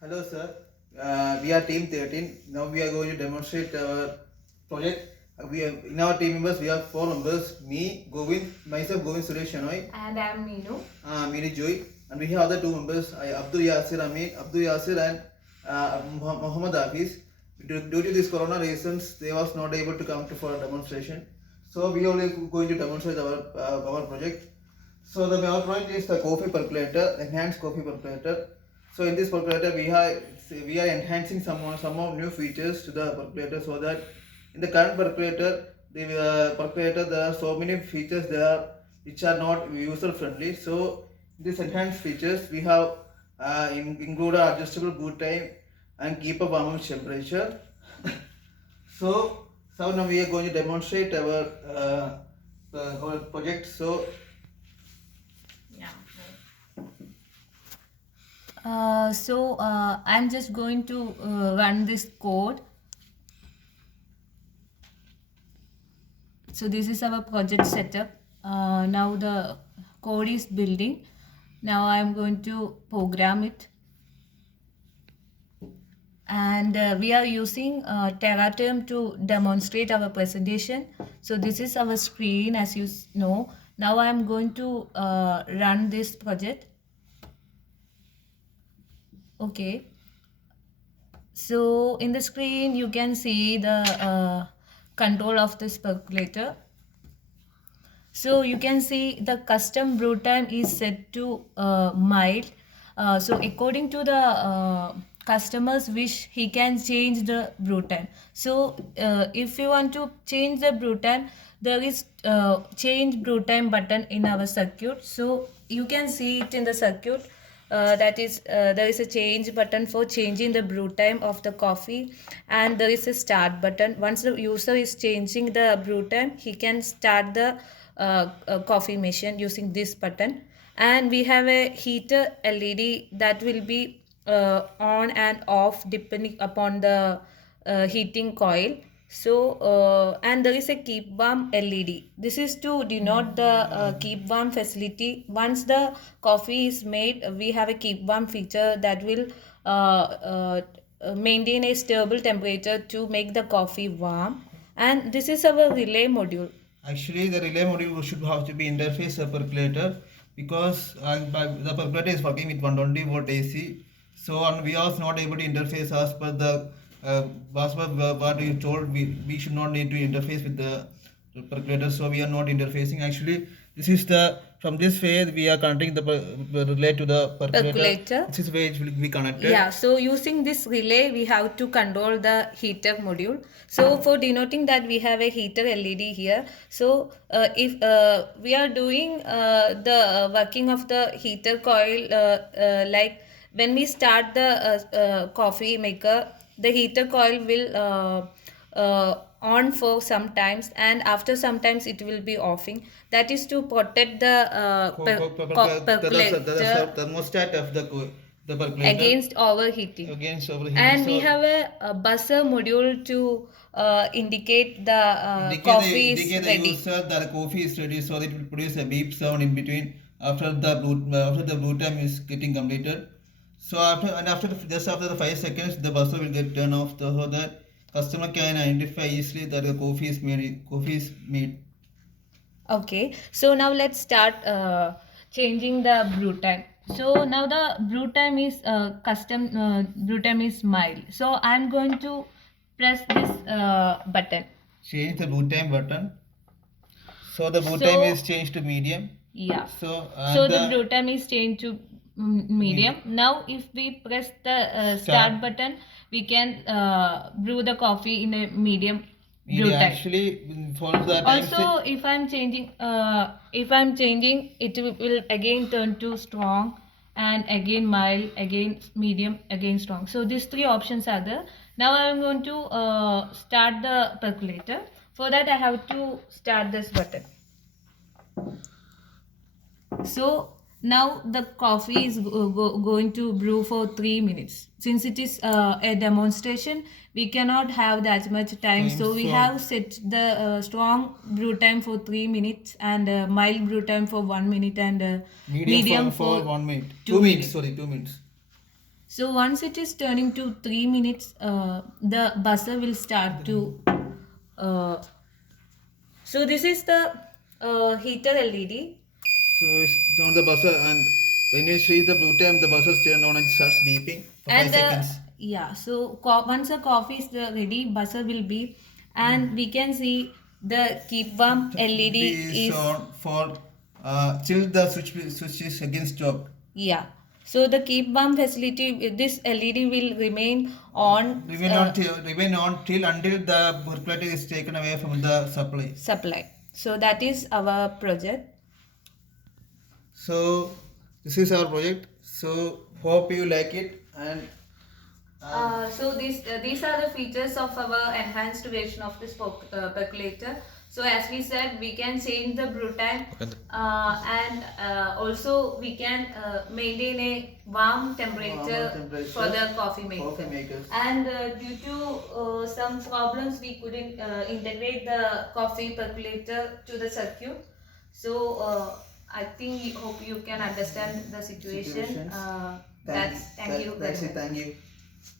Hello, sir. We are Team 13. Now we are going to demonstrate our project. In our team members, we have 4 members. Me, Govind, myself, Govind Suresh Shanoy. And I'm Meenu. Meenu Joy. And we have other 2 members, Abdul Yasir Amin, Abdul Yasir and Muhammad Hafiz. Due to this corona reasons, they was not able to come to for a demonstration. So we are only going to demonstrate our project. So our project is the coffee percolator, enhanced coffee percolator. So in this percolator, we are enhancing some of new features to the percolator, so that in the current percolator, there are so many features there which are not user friendly. So these enhanced features we have included adjustable brew time and keep a warm temperature. so now we are going to demonstrate our project. So I'm just going to run this code. So this is our project setup. Now the code is building. Now I'm going to program it. And we are using Terraterm to demonstrate our presentation. So this is our screen, as you know. Now I'm going to run this project. Okay. So in the screen you can see the control of this percolator. So you can see the custom brew time is set to mild. So according to the customer's wish, he can change the brew time. So if you want to change the brew time, there is change brew time button in our circuit. So you can see it in the circuit. That is there is a change button for changing the brew time of the coffee, and there is a start button. Once the user is changing the brew time, he can start the coffee machine using this button. And we have a heater LED that will be on and off depending upon the heating coil. So and there is a keep warm LED. This is to denote the keep warm facility. Once the coffee is made, we have a keep warm feature that will maintain a stable temperature to make the coffee warm. And this is our relay module. Actually, the relay module should have to be interface a percolator, because the percolator is working with 120 volt AC. So we are not able to interface as per the what you told. We should not need to interface with the percolator. So we are not interfacing. Actually, this is the from this way we are connecting the relay to the percolator. This is where it will be connected. Yeah, so using this relay, we have to control the heater module. So for denoting that, we have a heater LED here. So if we are doing the working of the heater coil, like when we start the coffee maker, the heater coil will on for some times, and after sometimes it will be offing. That is to protect the percolator thermostat of the percolator against overheating. And we have a buzzer module to indicate the coffee is indicate ready. the user that the coffee is ready, so that it will produce a beep sound in between after the brew time is getting completed. So after just after the 5 seconds, the buzzer will get turned off, so that customer can identify easily that the coffee is made. Okay, so now let's start changing the brew time. So now the brew time is custom brew time is mild. So I'm going to press this button. Change the brew time button. So the brew time is changed to medium. Yeah. So the brew time is changed to medium. Now if we press the start button, we can brew the coffee in a medium brew time. Actually, for the time also if I'm changing it will again turn to strong, and again mild, again medium, again strong. So these three options are there. Now I'm going to start the percolator. For that I have to start this button. So now the coffee is going to brew for 3 minutes. Since it is a demonstration, we cannot have that much time. So we have set the strong brew time for 3 minutes, and mild brew time for 1 minute, and medium for 1 minute. 2 minutes. So once it is turning to 3 minutes, the buzzer will start to. So this is the heater LED. So it's on the buzzer, and when you see the blue time, the buzzer turns on and starts beeping for 5 And seconds. yeah, so once a coffee is ready, buzzer will be, and we can see the keep warm LED is is on for till the switch is again stopped. yeah. So the keep warm facility, this LED will remain on Remain on till until the percolator is taken away from the supply. supply. So that is our project. So this is our project. So hope you like it, and So these are the features of our enhanced version of this percolator. So as we said, we can change the brew time, and also we can maintain a warm temperature for the coffee maker. coffee makers. And due to some problems, we couldn't integrate the coffee percolator to the circuit. So I think hope you can understand the situation. Situations. Thank you. That's very it. much. Thank you.